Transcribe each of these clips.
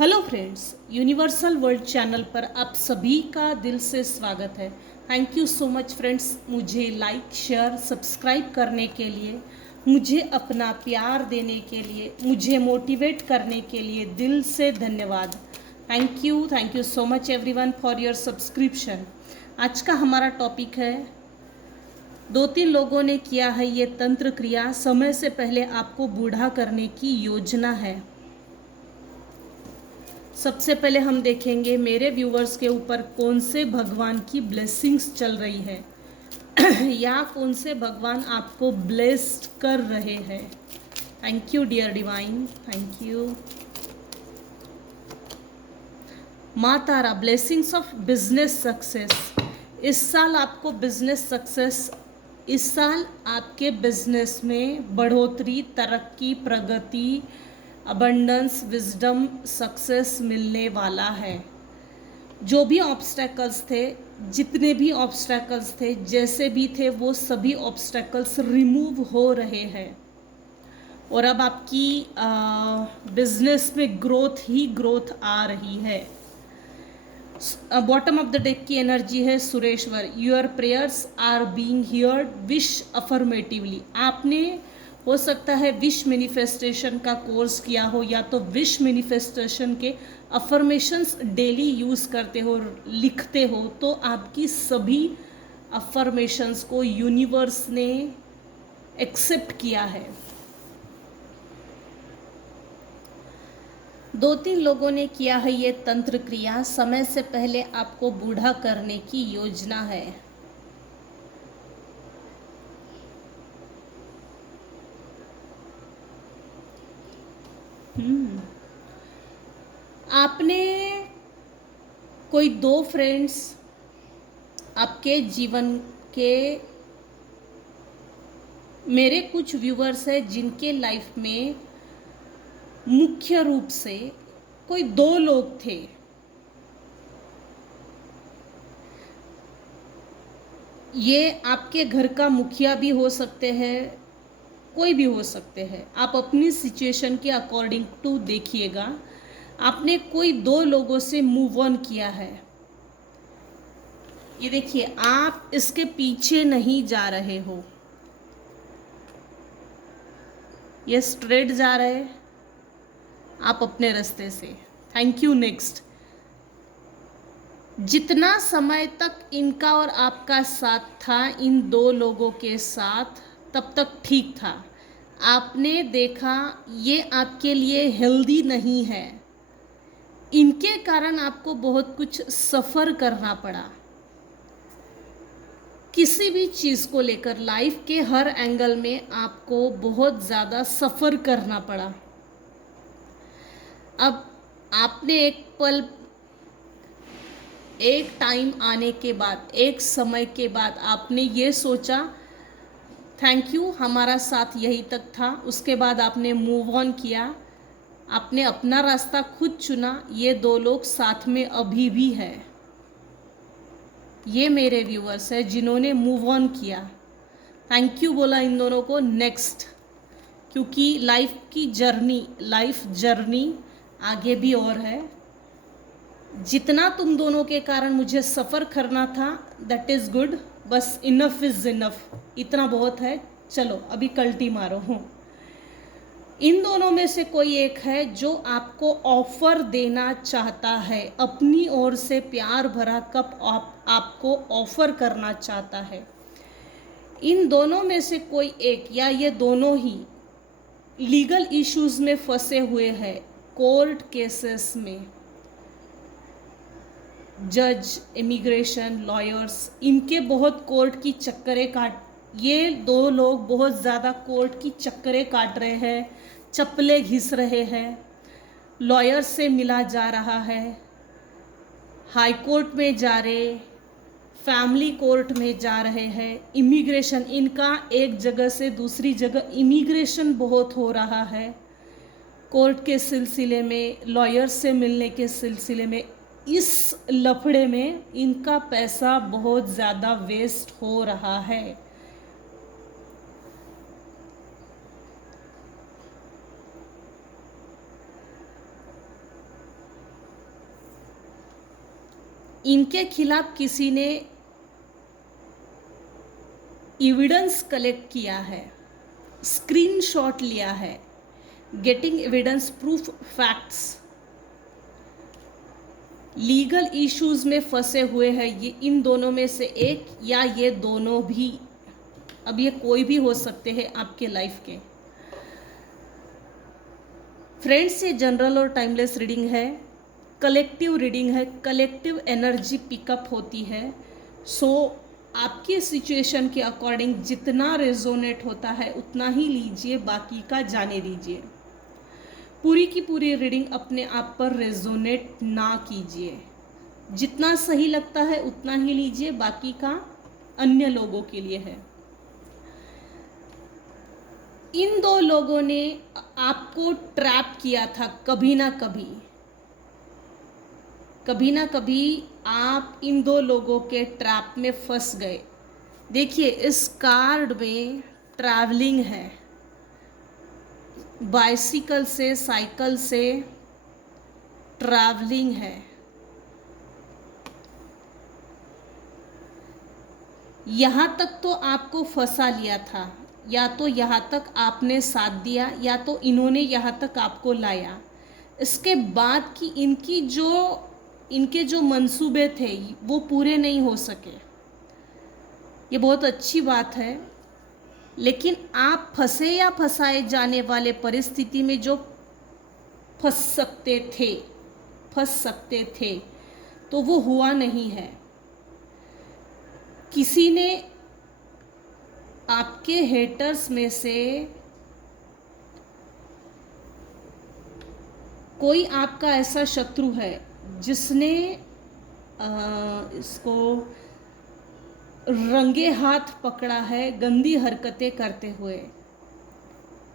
Hello friends, universal world channel पर आप सभी का दिल से स्वागत है। Thank you so much friends, मुझे लाइक शेयर सब्सक्राइब करने के लिए, मुझे अपना प्यार देने के लिए, मुझे मोटिवेट करने के लिए दिल से धन्यवाद। Thank you so much everyone for your subscription. आज का हमारा टॉपिक है, दो तीन लोगों ने किया है ये तंत्र क्रिया, समय से पहले आपको बूढ़ा करने की योजना है। सबसे पहले हम देखेंगे मेरे व्यूवर्स के ऊपर कौन से भगवान की ब्लेसिंग्स चल रही है या कौन से भगवान आपको ब्लेस्ड कर रहे हैं। Thank you dear divine, thank you. माँ Tara, blessings of business success. इस साल आपको बिजनेस सक्सेस, इस साल आपके बिजनेस में बढ़ोतरी, तरक्की, प्रगति, अबंडेंस, विजडम, सक्सेस मिलने वाला है। जो भी ऑब्स्टेकल्स थे, जितने भी ऑब्स्टेकल्स थे, जैसे भी थे, वो सभी ऑब्स्टेकल्स रिमूव हो रहे हैं और अब आपकी बिजनेस में ग्रोथ ही ग्रोथ आ रही है। बॉटम ऑफ द डेक की एनर्जी है सुरेश्वर। Your prayers are being heard, wish affirmatively. आपने हो सकता है विश मैनिफेस्टेशन का कोर्स किया हो, या तो विश मैनिफेस्टेशन के अफर्मेशंस डेली यूज़ करते हो, लिखते हो, तो आपकी सभी अफर्मेशंस को यूनिवर्स ने एक्सेप्ट किया है। दो तीन लोगों ने किया है ये तंत्र क्रिया, समय से पहले आपको बूढ़ा करने की योजना है। आपने कोई दो फ्रेंड्स आपके जीवन के, मेरे कुछ व्यूवर्स हैं जिनके लाइफ में मुख्य रूप से कोई दो लोग थे। ये आपके घर का मुखिया भी हो सकते हैं, कोई भी हो सकते हैं। आप अपनी सिचुएशन के अकॉर्डिंग टू देखिएगा। आपने कोई दो लोगों से मूव ऑन किया है। ये देखिए, आप इसके पीछे नहीं जा रहे हो, ये स्ट्रेट जा रहे हैं आप अपने रास्ते से। Thank you. नेक्स्ट, जितना समय तक इनका और आपका साथ था, इन दो लोगों के साथ, तब तक ठीक था। आपने देखा ये आपके लिए हेल्दी नहीं है, इनके कारण आपको बहुत कुछ सफ़र करना पड़ा। किसी भी चीज़ को लेकर लाइफ के हर एंगल में आपको बहुत ज़्यादा सफ़र करना पड़ा। अब आपने एक टाइम आने के बाद, एक समय के बाद आपने ये सोचा थैंक यू, हमारा साथ यही तक था। उसके बाद आपने मूव ऑन किया, आपने अपना रास्ता खुद चुना। ये दो लोग साथ में अभी भी है। ये मेरे व्यूअर्स हैं जिन्होंने मूव ऑन किया। थैंक यू बोला इन दोनों को। नेक्स्ट, क्योंकि लाइफ जर्नी आगे भी और है। जितना तुम दोनों के कारण मुझे सफ़र करना था, दैट इज़ गुड, बस इनफ इज़ इनफ, इतना बहुत है। चलो अभी कल्टी मारो। हूँ इन दोनों में से कोई एक है जो आपको ऑफर देना चाहता है, अपनी ओर से प्यार भरा कप आपको ऑफर करना चाहता है। इन दोनों में से कोई एक या ये दोनों ही लीगल इश्यूज में फंसे हुए हैं, कोर्ट केसेस में। जज, इमिग्रेशन, लॉयर्स, इनके बहुत कोर्ट की चक्करें काट, ये दो लोग बहुत ज़्यादा कोर्ट की चक्करें काट रहे हैं, चप्पलें घिस रहे हैं, लॉयर से मिला जा रहा है, हाई कोर्ट में जा रहे, फैमिली कोर्ट में जा रहे हैं, इमिग्रेशन, इनका एक जगह से दूसरी जगह इमिग्रेशन बहुत हो रहा है। कोर्ट के सिलसिले में, लॉयर से मिलने के सिलसिले में, इस लफड़े में इनका पैसा बहुत ज़्यादा वेस्ट हो रहा है। इनके खिलाफ किसी ने एविडेंस कलेक्ट किया है, स्क्रीनशॉट लिया है, getting evidence, proof, facts, legal issues में फंसे हुए हैं। ये इन दोनों में से एक या ये दोनों भी, अब ये कोई भी हो सकते हैं आपके लाइफ के। फ्रेंड्स, ये जनरल और टाइमलेस रीडिंग है, कलेक्टिव रीडिंग है, कलेक्टिव एनर्जी पिकअप होती है। सो आपकी सिचुएशन के अकॉर्डिंग जितना रेजोनेट होता है उतना ही लीजिए, बाकी का जाने दीजिए। पूरी की पूरी रीडिंग अपने आप पर रेजोनेट ना कीजिए, जितना सही लगता है उतना ही लीजिए, बाकी का अन्य लोगों के लिए है। इन दो लोगों ने आपको ट्रैप किया था कभी ना कभी, कभी ना कभी आप इन दो लोगों के ट्रैप में फंस गए। देखिए, इस कार्ड में ट्रैवलिंग है, बाइसिकल से, साइकिल से ट्रैवलिंग है। यहाँ तक तो आपको फंसा लिया था, या तो यहाँ तक आपने साथ दिया या तो इन्होंने यहाँ तक आपको लाया। इसके बाद की इनके जो मंसूबे थे वो पूरे नहीं हो सके, ये बहुत अच्छी बात है। लेकिन आप फंसे या फंसाए जाने वाले परिस्थिति में जो फंस सकते थे तो वो हुआ नहीं है। किसी ने, आपके हेटर्स में से कोई आपका ऐसा शत्रु है जिसने इसको रंगे हाथ पकड़ा है गंदी हरकतें करते हुए।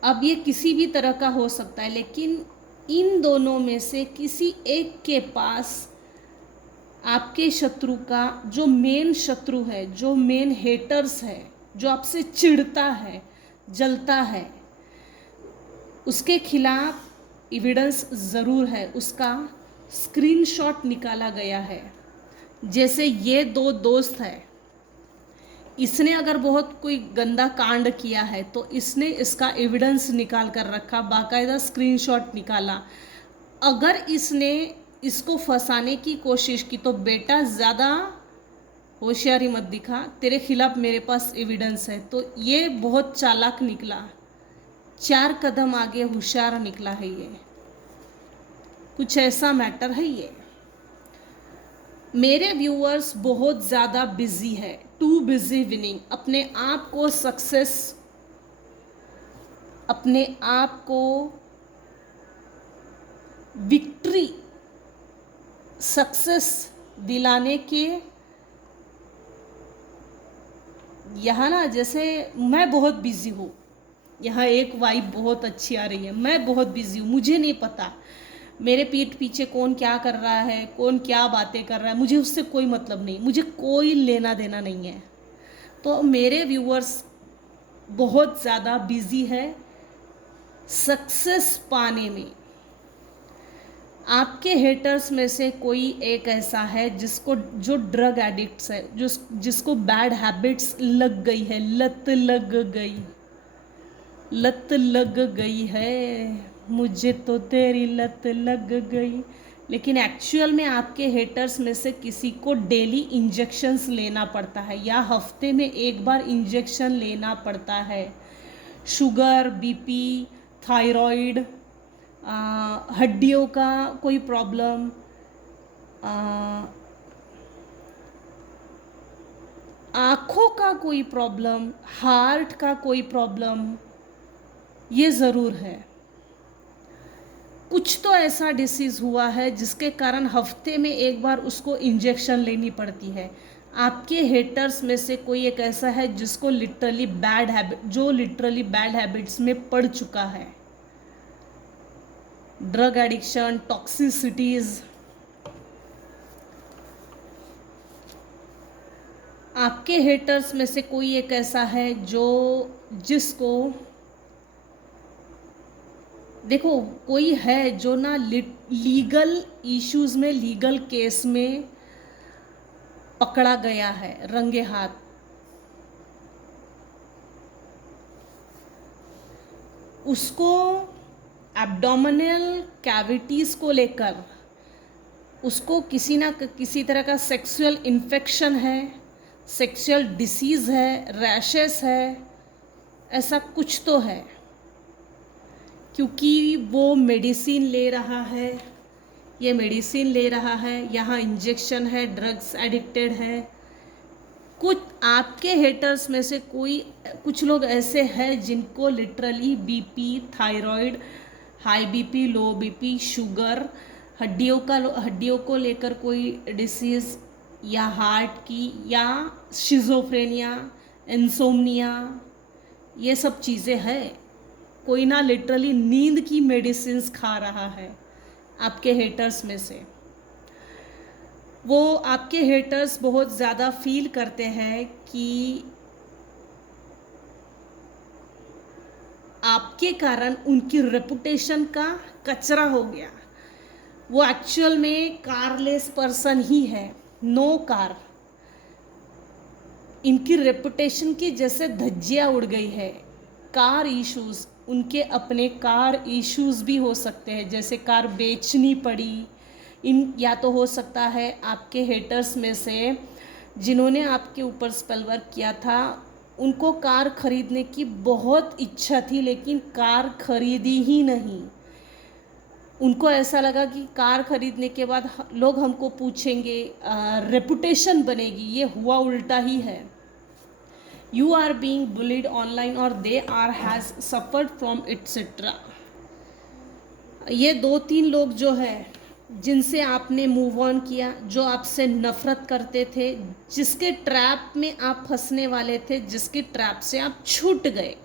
अब ये किसी भी तरह का हो सकता है, लेकिन इन दोनों में से किसी एक के पास आपके शत्रु का जो मेन शत्रु है, जो मेन हेटर्स है, जो आपसे चिढ़ता है, जलता है, उसके खिलाफ एविडेंस ज़रूर है, उसका स्क्रीनशॉट निकाला गया है। जैसे ये दो दोस्त है, इसने अगर बहुत कोई गंदा कांड किया है तो इसने इसका एविडेंस निकाल कर रखा, बाकायदा स्क्रीनशॉट निकाला। अगर इसने इसको फंसाने की कोशिश की तो बेटा ज़्यादा होशियारी मत दिखा, तेरे खिलाफ मेरे पास एविडेंस है। तो ये बहुत चालाक निकला, 4 कदम आगे होशियार निकला है। ये कुछ ऐसा मैटर है। ये मेरे व्यूअर्स बहुत ज़्यादा बिजी है, टू बिजी विनिंग, अपने आप को सक्सेस, अपने आप को विक्ट्री, सक्सेस दिलाने के। यहाँ ना, जैसे मैं बहुत बिजी हूँ, यहाँ एक वाइब बहुत अच्छी आ रही है, मैं बहुत बिजी हूँ, मुझे नहीं पता मेरे पीठ पीछे कौन क्या कर रहा है, कौन क्या बातें कर रहा है, मुझे उससे कोई मतलब नहीं, मुझे कोई लेना देना नहीं है। तो मेरे व्यूअर्स बहुत ज़्यादा बिजी है सक्सेस पाने में। आपके हेटर्स में से कोई एक ऐसा है जिसको, जो ड्रग एडिक्ट्स है, जिसको बैड हैबिट्स लग गई है, लत लग गई है, मुझे तो तेरी लत लग गई। लेकिन एक्चुअल में आपके हेटर्स में से किसी को डेली इंजेक्शन्स लेना पड़ता है, या हफ्ते में एक बार इंजेक्शन लेना पड़ता है। शुगर, बीपी, थायराइड, हड्डियों का कोई प्रॉब्लम, आँखों का कोई प्रॉब्लम, हार्ट का कोई प्रॉब्लम, ये ज़रूर है। कुछ तो ऐसा डिसीज़ हुआ है जिसके कारण हफ्ते में एक बार उसको इंजेक्शन लेनी पड़ती है। आपके हेटर्स में से कोई एक ऐसा है जिसको लिटरली बैड हैबिट्स में पड़ चुका है, ड्रग एडिक्शन, टॉक्सिसिटीज़। आपके हेटर्स में से कोई एक ऐसा है जिसको, देखो, कोई है जो ना लीगल इश्यूज़ में, लीगल केस में पकड़ा गया है रंगे हाथ। उसको एब्डोमिनल कैविटीज़ को लेकर उसको किसी ना किसी तरह का सेक्सुअल इन्फेक्शन है, सेक्सुअल डिसीज़ है, रैशेस है, ऐसा कुछ तो है, क्योंकि वो मेडिसिन ले रहा है, ये मेडिसिन ले रहा है, यहाँ इंजेक्शन है, ड्रग्स एडिक्टेड है। कुछ आपके हेटर्स में से कुछ लोग ऐसे हैं जिनको literally BP, thyroid, high BP, लो बीपी, शुगर, हड्डियों को लेकर कोई डिसीज़, या हार्ट की, या शिज़ोफ्रेनिया, इंसोम्निया, ये सब चीज़ें हैं। कोई ना लिटरली नींद की मेडिसिन्स खा रहा है आपके हेटर्स में से। वो आपके हेटर्स बहुत ज़्यादा फील करते हैं कि आपके कारण उनकी रेपुटेशन का कचरा हो गया। वो एक्चुअल में कारलेस पर्सन ही है, नो कार। इनकी रेपुटेशन की जैसे धज्जियाँ उड़ गई है। कार इश्यूज़, उनके अपने कार इश्यूज़ भी हो सकते हैं, जैसे कार बेचनी पड़ी। या तो हो सकता है आपके हेटर्स में से जिन्होंने आपके ऊपर स्पेल वर्क किया था, उनको कार खरीदने की बहुत इच्छा थी, लेकिन कार खरीदी ही नहीं। उनको ऐसा लगा कि कार खरीदने के बाद लोग हमको पूछेंगे, रेपुटेशन बनेगी। ये हुआ उल्टा ही है। You are being bullied online or they are has suffered from etc. ये 2-3 लोग जो है जिनसे आपने मूव ऑन किया, जो आपसे नफरत करते थे, जिसके ट्रैप में आप फंसने वाले थे, जिसके ट्रैप से आप छूट गए।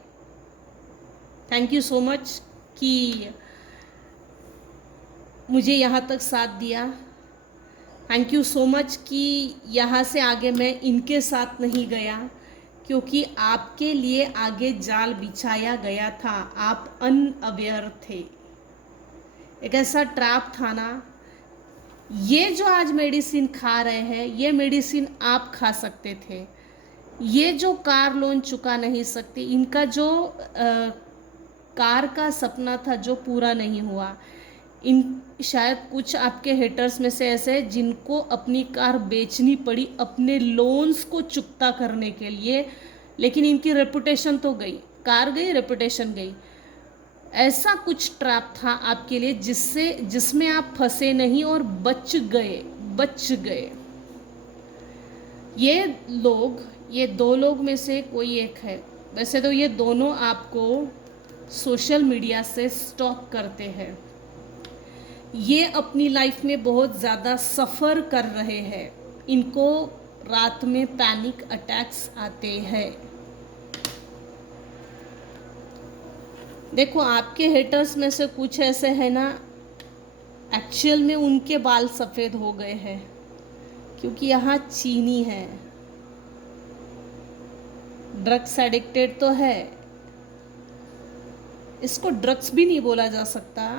थैंक यू सो मच कि मुझे यहाँ तक साथ दिया। थैंक यू सो मच कि यहाँ से आगे मैं इनके साथ नहीं गया, क्योंकि आपके लिए आगे जाल बिछाया गया था। आप अनअवेयर थे। एक ऐसा ट्रैप था ना। ये जो आज मेडिसिन खा रहे हैं, ये मेडिसिन आप खा सकते थे। ये जो कार लोन चुका नहीं सकते, इनका जो कार का सपना था जो पूरा नहीं हुआ। शायद कुछ आपके हेटर्स में से ऐसे हैं जिनको अपनी कार बेचनी पड़ी अपने लोन्स को चुकता करने के लिए, लेकिन इनकी रेपुटेशन तो गई, कार गई, रेपुटेशन गई। ऐसा कुछ ट्रैप था आपके लिए जिसमें आप फंसे नहीं और बच गए। ये 2 लोग में से कोई एक है। वैसे तो ये दोनों आपको सोशल मीडिया से स्टॉक करते हैं। ये अपनी लाइफ में बहुत ज़्यादा सफ़र कर रहे हैं। इनको रात में पैनिक अटैक्स आते हैं। देखो, आपके हेटर्स में से कुछ ऐसे हैं ना, एक्चुअल में उनके बाल सफ़ेद हो गए हैं, क्योंकि यहाँ चीनी है। ड्रग्स एडिक्टेड तो है, इसको ड्रग्स भी नहीं बोला जा सकता।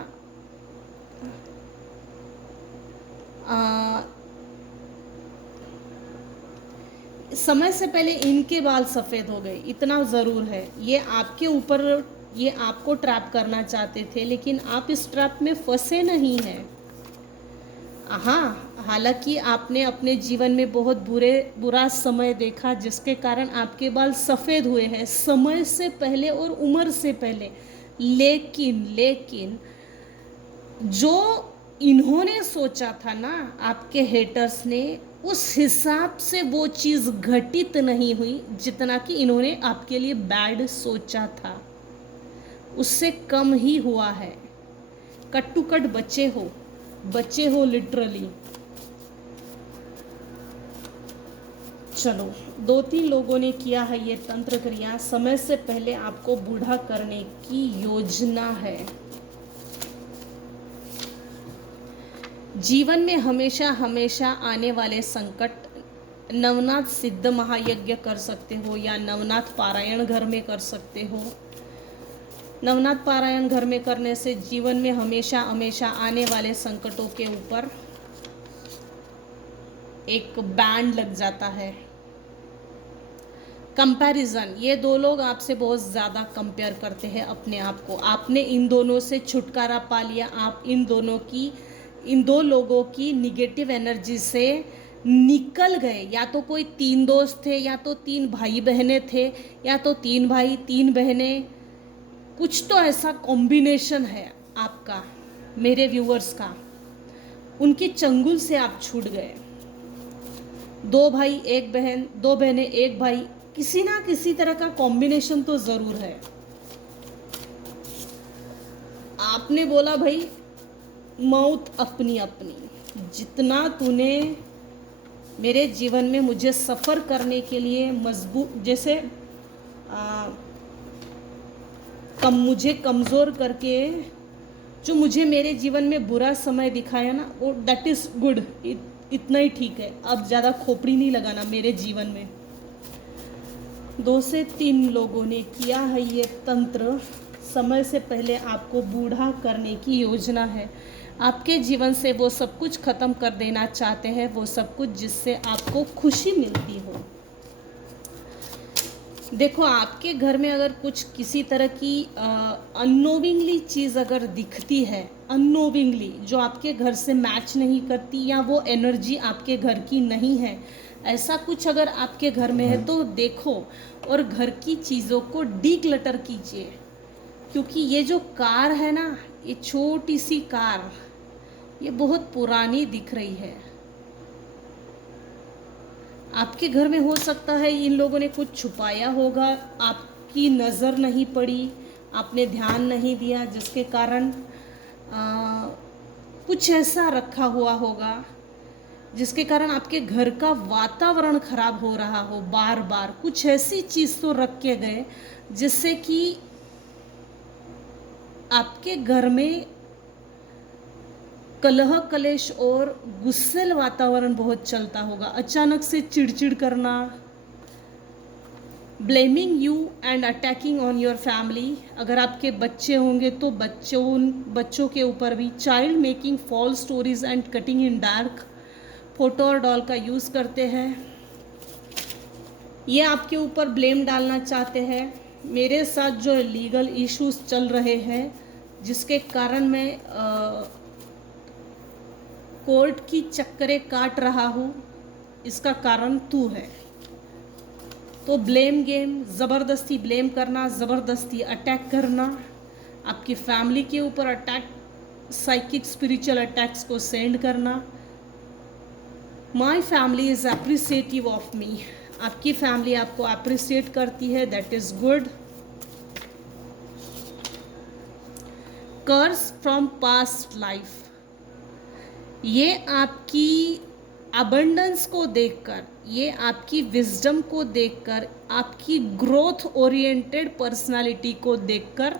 समय से पहले इनके बाल सफ़ेद हो गए, इतना ज़रूर है। ये आपको ट्रैप करना चाहते थे, लेकिन आप इस ट्रैप में फंसे नहीं हैं। हाँ, हालांकि आपने अपने जीवन में बहुत बुरा समय देखा, जिसके कारण आपके बाल सफ़ेद हुए हैं समय से पहले और उम्र से पहले। लेकिन जो इन्होंने सोचा था ना, आपके हेटर्स ने, उस हिसाब से वो चीज़ घटित नहीं हुई जितना कि इन्होंने आपके लिए बैड सोचा था। उससे कम ही हुआ है। कट टू कट बचे हो लिटरली। चलो, 2-3 लोगों ने किया है ये तंत्र क्रिया। समय से पहले आपको बूढ़ा करने की योजना है। जीवन में हमेशा आने वाले संकट, नवनाथ सिद्ध महायज्ञ कर सकते हो या नवनाथ पारायण घर में कर सकते हो। नवनाथ पारायण घर में करने से जीवन में हमेशा आने वाले संकटों के ऊपर एक बैंड लग जाता है। कंपैरिजन, ये दो लोग आपसे बहुत ज़्यादा कंपेयर करते हैं अपने आप को। आपने इन दोनों से छुटकारा पा लिया, आप इन दो लोगों की निगेटिव एनर्जी से निकल गए। या तो कोई 3 दोस्त थे, या तो 3 भाई बहनें थे, या तो 3 भाई 3 बहनें, कुछ तो ऐसा कॉम्बिनेशन है आपका, मेरे व्यूअर्स का। उनके चंगुल से आप छूट गए। 2 भाई 1 बहन, 2 बहनें 1 भाई, किसी ना किसी तरह का कॉम्बिनेशन तो ज़रूर है। आपने बोला भाई मौत अपनी अपनी, जितना तूने मेरे जीवन में मुझे सफ़र करने के लिए मजबूर, जैसे मुझे कमज़ोर करके जो मुझे मेरे जीवन में बुरा समय दिखाया ना, वो दैट इज़ गुड, इतना ही ठीक है। अब ज़्यादा खोपड़ी नहीं लगाना मेरे जीवन में। 2 से 3 लोगों ने किया है ये तंत्र, समय से पहले आपको बूढ़ा करने की योजना है। आपके जीवन से वो सब कुछ ख़त्म कर देना चाहते हैं, वो सब कुछ जिससे आपको खुशी मिलती हो। देखो, आपके घर में अगर कुछ किसी तरह की अननोविंगली चीज़ अगर दिखती है, अननोविंगली जो आपके घर से मैच नहीं करती, या वो एनर्जी आपके घर की नहीं है, ऐसा कुछ अगर आपके घर में है तो देखो और घर की चीज़ों को डीक्लटर कीजिए। क्योंकि ये जो कार है ना, ये छोटी सी कार, ये बहुत पुरानी दिख रही है। आपके घर में हो सकता है इन लोगों ने कुछ छुपाया होगा, आपकी नज़र नहीं पड़ी, आपने ध्यान नहीं दिया, जिसके कारण कुछ ऐसा रखा हुआ होगा जिसके कारण आपके घर का वातावरण खराब हो रहा हो। बार बार कुछ ऐसी चीज़ तो रख के गए जिससे कि आपके घर में कलह कलेश और गुस्सेल वातावरण बहुत चलता होगा। अचानक से चिड़चिड़ करना, blaming you and attacking on your family. अगर आपके बच्चे होंगे तो बच्चों के ऊपर भी। Child making false stories and cutting in dark, photo और डॉल का यूज़ करते हैं। ये आपके ऊपर ब्लेम डालना चाहते हैं। मेरे साथ जो लीगल इश्यूज चल रहे हैं, जिसके कारण मैं कोर्ट की चक्करें काट रहा हूँ, इसका कारण तू है। तो ब्लेम गेम, ज़बरदस्ती ब्लेम करना, ज़बरदस्ती अटैक करना, आपकी फैमिली के ऊपर अटैक, साइकिक स्पिरिचुअल अटैक्स को सेंड करना। My family is appreciative of me, आपकी फैमिली आपको अप्रिसिएट करती है, that is good. Curse from past life, ये आपकी अबंडेंस को देखकर, ये आपकी विजडम को देखकर, आपकी ग्रोथ ओरिएंटेड पर्सनालिटी को देखकर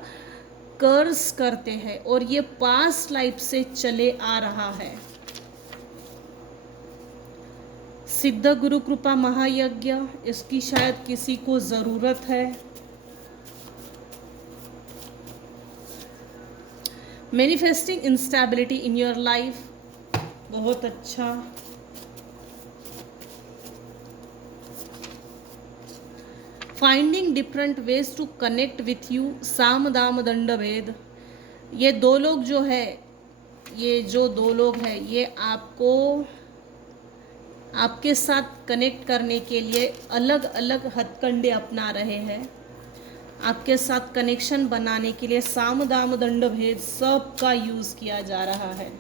कर्स करते हैं, और ये पास्ट लाइफ से चले आ रहा है। सिद्ध गुरु कृपा महायज्ञ, इसकी शायद किसी को ज़रूरत है। Manifesting instability in your life, बहुत अच्छा। Finding different ways to connect with you, साम दाम दंड भेद। ये 2 लोग जो है, ये जो 2 लोग हैं, ये आपके साथ कनेक्ट करने के लिए अलग अलग हथकंडे अपना रहे हैं। आपके साथ कनेक्शन बनाने के लिए साम दाम दंड भेद सब का यूज़ किया जा रहा है।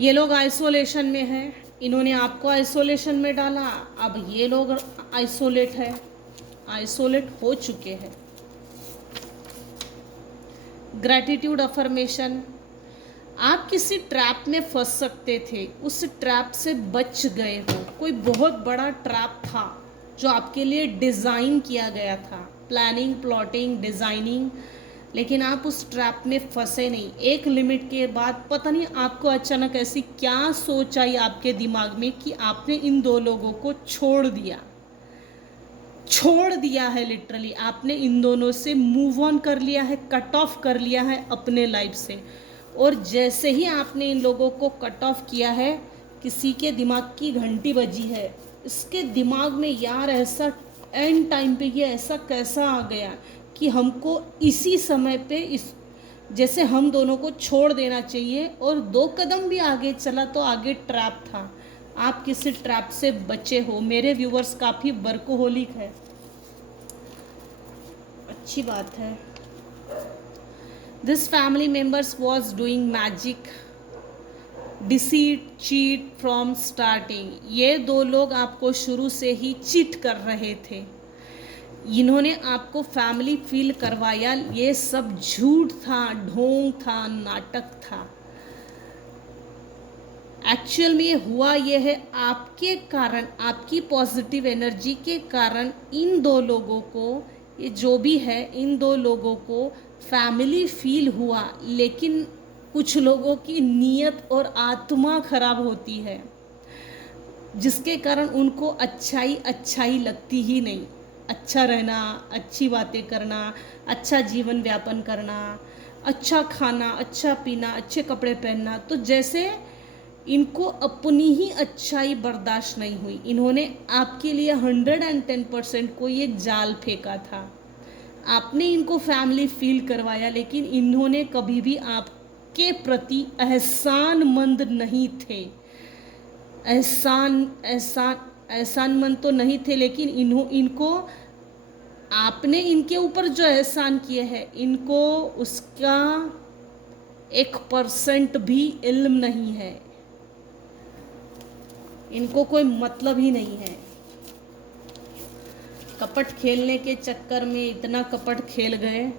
ये लोग आइसोलेशन में हैं, इन्होंने आपको आइसोलेशन में डाला, अब ये लोग आइसोलेट हो चुके हैं। ग्रैटिट्यूड अफर्मेशन, आप किसी ट्रैप में फंस सकते थे, उस ट्रैप से बच गए हो। कोई बहुत बड़ा ट्रैप था जो आपके लिए डिज़ाइन किया गया था, प्लानिंग, प्लॉटिंग, डिज़ाइनिंग, लेकिन आप उस ट्रैप में फंसे नहीं। एक लिमिट के बाद पता नहीं आपको अचानक ऐसी क्या सोच आई आपके दिमाग में कि आपने इन 2 लोगों को छोड़ दिया है। लिटरली आपने इन दोनों से मूव ऑन कर लिया है, कट ऑफ कर लिया है अपने लाइफ से, और जैसे ही आपने इन लोगों को कट ऑफ किया है, किसी के दिमाग की घंटी बजी है, इसके दिमाग में यार ऐसा एंड टाइम पे ये ऐसा कैसा आ गया कि हमको इसी समय पे इस जैसे हम दोनों को छोड़ देना चाहिए, और 2 कदम भी आगे चला तो आगे ट्रैप था। आप किसी ट्रैप से बचे हो। मेरे व्यूवर्स काफ़ी वर्कोहोलिक है, अच्छी बात है। This family members was doing magic, deceit, cheat from starting. ये 2 लोग आपको शुरू से ही चीट कर रहे थे। इन्होंने आपको फैमिली फील करवाया, ये सब झूठ था, ढोंग था, नाटक था। एक्चुअल में ये हुआ ये है आपके कारण, आपकी पॉजिटिव एनर्जी के कारण इन 2 लोगों को, ये जो भी है, इन 2 लोगों को फैमिली फील हुआ। लेकिन कुछ लोगों की नीयत और आत्मा खराब होती है, जिसके कारण उनको अच्छाई लगती ही नहीं। अच्छा रहना, अच्छी बातें करना, अच्छा जीवन व्यापन करना, अच्छा खाना, अच्छा पीना, अच्छे कपड़े पहनना, तो जैसे इनको अपनी ही अच्छाई बर्दाश्त नहीं हुई। इन्होंने आपके लिए 110% कोई एक जाल फेंका था। आपने इनको फैमिली फील करवाया, लेकिन इन्होंने कभी भी आपके प्रति एहसानमंद नहीं थे। एहसानमंद तो नहीं थे, लेकिन इनको आपने इनके ऊपर जो एहसान किए हैं, इनको उसका 1% भी इल्म नहीं है। इनको कोई मतलब ही नहीं है। कपट खेलने के चक्कर में इतना कपट खेल गए।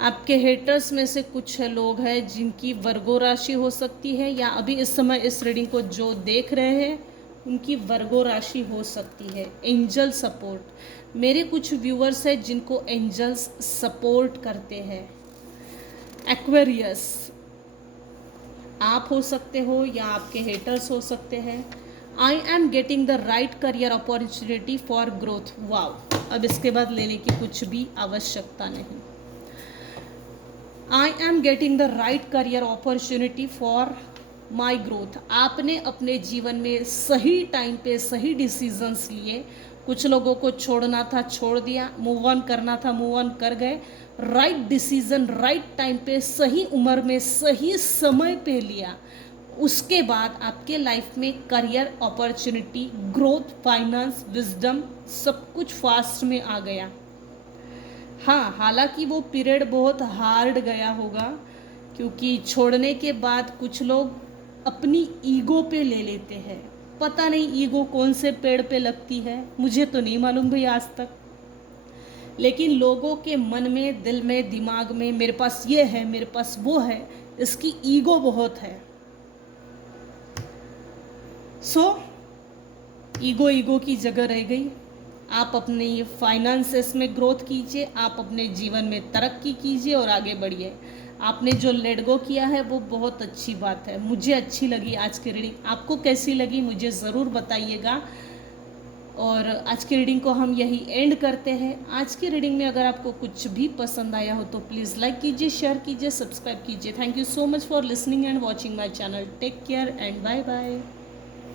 आपके हेटर्स में से कुछ लोग हैं जिनकी वर्गो राशि हो सकती है, या अभी इस समय इस रीडिंग को जो देख रहे हैं उनकी वर्गो राशि हो सकती है। एंजल सपोर्ट, मेरे कुछ व्यूअर्स हैं जिनको एंजल्स सपोर्ट करते हैं। एक्वेरियस, आप हो सकते हो या आपके हेटर्स हो सकते हैं। I am getting the right career opportunity for growth. Wow, अब इसके बाद लेने की कुछ भी आवश्यकता नहीं। I am getting the right career opportunity for my growth. आपने अपने जीवन में सही टाइम पे सही डिसीजंस लिए। कुछ लोगों को छोड़ना था, छोड़ दिया। मूव ऑन करना था, मूव ऑन कर गए। राइट डिसीजन राइट टाइम पे, सही उम्र में, सही समय पे लिया। उसके बाद आपके लाइफ में career opportunity, growth, finance, wisdom, सब कुछ फास्ट में आ गया। हाँ, हालांकि वो पीरियड बहुत हार्ड गया होगा, क्योंकि छोड़ने के बाद कुछ लोग अपनी ईगो पे ले लेते हैं। पता नहीं ईगो कौन से पेड़ पे लगती है, मुझे तो नहीं मालूम भाई आज तक। लेकिन लोगों के मन में, दिल में, दिमाग में मेरे पास ये है, मेरे पास वो है, इसकी ईगो बहुत है। ईगो की जगह रह गई। आप अपने फाइनेंसेस में ग्रोथ कीजिए, आप अपने जीवन में तरक्की कीजिए और आगे बढ़िए। आपने जो लेट गो किया है वो बहुत अच्छी बात है। मुझे अच्छी लगी आज की रीडिंग। आपको कैसी लगी मुझे ज़रूर बताइएगा। और आज की रीडिंग को हम यही एंड करते हैं। आज की रीडिंग में अगर आपको कुछ भी पसंद आया हो तो प्लीज़ लाइक कीजिए, शेयर कीजिए, सब्सक्राइब कीजिए। Thank you so much for listening and watching my channel. Take care and bye bye.